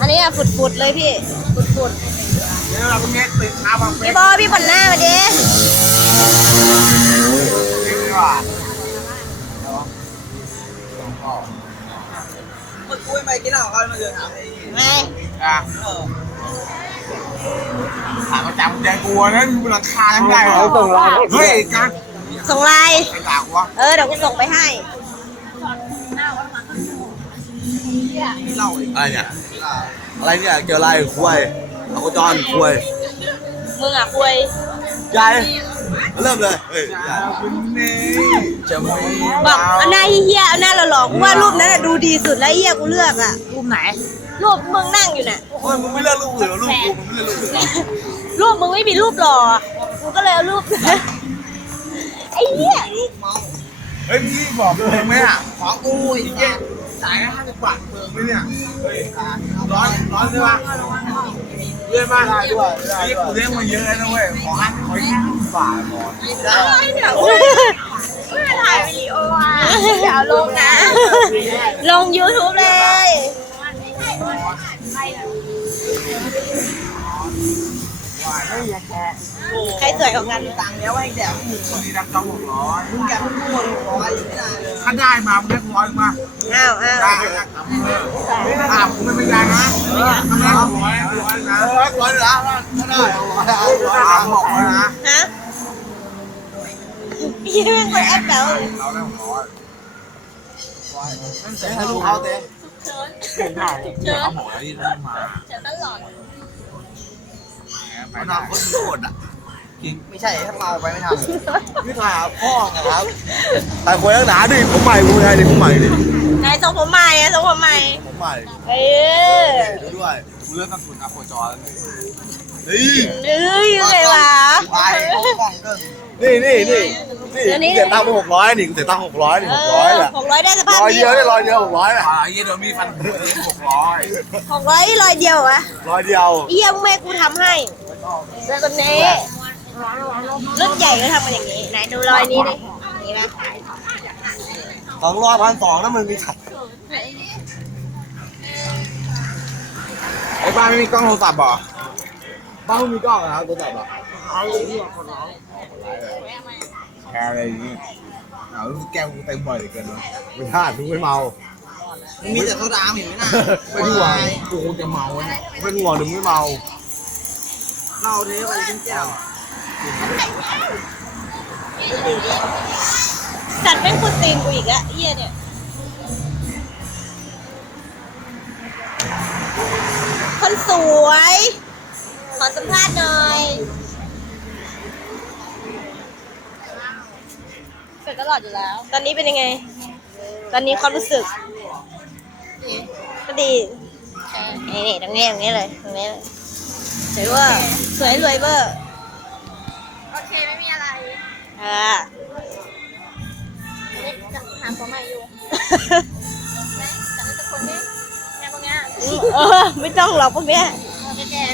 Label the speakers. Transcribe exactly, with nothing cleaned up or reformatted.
Speaker 1: นี้อะฝุดๆเลยพี่ฝุดๆ
Speaker 2: เดี๋ยวเราพรุ่งนี้ตื่นเช้ามาเฟ
Speaker 1: พี่บอพี่บนหน้ามาดิ
Speaker 2: ดีกว่าเมื่อกี้ไม่กินเหล้าเขามาเดินถามไอ้
Speaker 1: ไง
Speaker 2: อ่ะถามประจำใจกลัวนะอยู่บนหลังคาไม่ได้เหรอส่งไลน์เฮ้ยกัน
Speaker 1: ส่งไลน์
Speaker 2: ไอ้ด่าวะ
Speaker 1: เออเดี๋ยวกูส่งไปให้
Speaker 2: เล่าอีก
Speaker 3: อะไรเนี่ยอะไรเนี่ยเกี่ยวอะไรคุยเอาจอนคุย
Speaker 1: มึงอ่ะคุย
Speaker 3: ยายเริ่มเลยเฮ้ยยาย
Speaker 2: คุณนี่จะไม่
Speaker 1: บอกเอาหน้าเฮี้ยๆเอาหน้าหล่อๆกูว่ารูปนั้นอะดูดีสุดแล้วเฮี้ยกูเลือกอะรูปไหนรูปมึงนั่งอยู่น่ะ
Speaker 3: เฮ้ยมึงไม่เลือกลูกอื่นเหรอลูกกูมึงไม่เลือกลูกอื่นเหรอ
Speaker 1: รูปมึงไม่มีรูปหล่อกูก็เลยเอารูป ไอ้เหี้ย
Speaker 2: เฮ้ยพี่บอกเลยไหมอ่ะของกูอีกแค่จ่ายแค่ห้าสิบบาทเพิ่มไหมเนี่ยเฮ้ยร้อนร้อนใช่ปะเลื่อนมาได้ด้วยนี่กูเลี้ยงมาเยอะนะเว้ยขอห้าขอแค่ห้าสิบบาทก่อน
Speaker 1: ไม่ถ่ายวิดีโออ่ะเดี๋ยวลงนะ ลง ยูทูบ เลย ใครสวยกว่ากัน
Speaker 2: ตังค์แล้วไอ้แดกคนนี้รับจองหกร้อยมึงแกมึงพูดหกร้อยไม่ได้เลยถ้าได้มามึงได้ร้อยมา
Speaker 1: อ้าวอ้าว
Speaker 2: ได้ถามกูไม่เป็นไรนะทำไมหกร้อยร้อยนะร้อยร้อยนะถ้าได้ร้อยถามบอกเลยนะ
Speaker 1: ฮะยี่แม่งคนแอปแป๋วเลย
Speaker 2: เราได้หกร้อยเต้ให้ลูกเขาเต้เชิญได้เชิญเอาหมอที่นั่นมาเชิญตลอดไปนอนคนโกรธอ่ะไม่ใช่ถ้าเมาไปไม่ทำ
Speaker 3: พี่ถามพ่อครับแต่คนตั้งหนาดิผมใหม่กูไงดิผมใหม่ดิ
Speaker 1: นายทรงผมใหม่อะทรงผมใหม่
Speaker 3: ผมใหม่
Speaker 1: เออ
Speaker 3: ดูด้วย
Speaker 2: กูเริ่มตั้งทุนอะโคจรแล้ว
Speaker 3: เฮ้ย
Speaker 1: เอ้ยยังไงวะ
Speaker 2: ไปกล่องเกิน
Speaker 3: นี่นี่นี่นี่เสียตังค์ไปหกร้อยนี่เสียตังค์หกร้อยนี่
Speaker 1: เอ
Speaker 3: หกร้อย
Speaker 1: อ
Speaker 3: แหละ
Speaker 1: หกร้อยได้สภาพ
Speaker 3: ร้อย
Speaker 1: ดี
Speaker 3: เดียวได้ร้อยเดียวหกร้อยแหละ
Speaker 2: อ่าไอ้เดี๋ยวมีฟันหกร้อย
Speaker 1: หกร้อยร้อยเดียววะ
Speaker 3: ร้อยเดียว
Speaker 1: เอี้ยมแม่กูทำให้ตัวนี้รุ่นใหญ่ก็ทำกันอย่างนี้ไหนดูรอยนี้ดินี่นะ
Speaker 3: สองร้อยพันสองแล้วมึงมีขัด
Speaker 2: ไอ้บ้านไม่มีกล้องโทรศัพท์หรอ
Speaker 3: บ้านมึงมีกล้องนะครับตัวจับอ่ะ
Speaker 2: แกอะไรอย่างงี้เอาแก้วกูเต็มบ่อยเหลือเกินวะ
Speaker 3: ไม่พลาดมึงไม่เมา
Speaker 2: มีแต่โซดาเห็นไหมน่ะ
Speaker 3: ไม่ห่วง
Speaker 2: กูคงจะเมาเนี่ย
Speaker 3: ไม่ห่วงหรือไม่เมา
Speaker 2: เล่าเทไปกินแก้ว
Speaker 1: สัตว์แม่งกูตีนกูอีกแล้วเอี้ยเนี่ยคนสวยขอสัมภาษณ์หน่อยเป็นตลอดอยู่แล้ว ตอนนี้เป็นยังไง ตอนนี้ความรู้สึกก็ดีนี่นี่ตรงนี้ตรงนี้เลยตรงนี้เลยสวยเวอร์สวยรวยเวอร์
Speaker 4: โอเคไม่มีอะไร
Speaker 1: อ่า
Speaker 4: เล็กจะหาคนใหม่อยู่ไหมแต่ไม่สักคนนี้แค่พวกเนี้ย
Speaker 1: เออไม่ต้องหรอกพวกเนี้ย
Speaker 4: แก่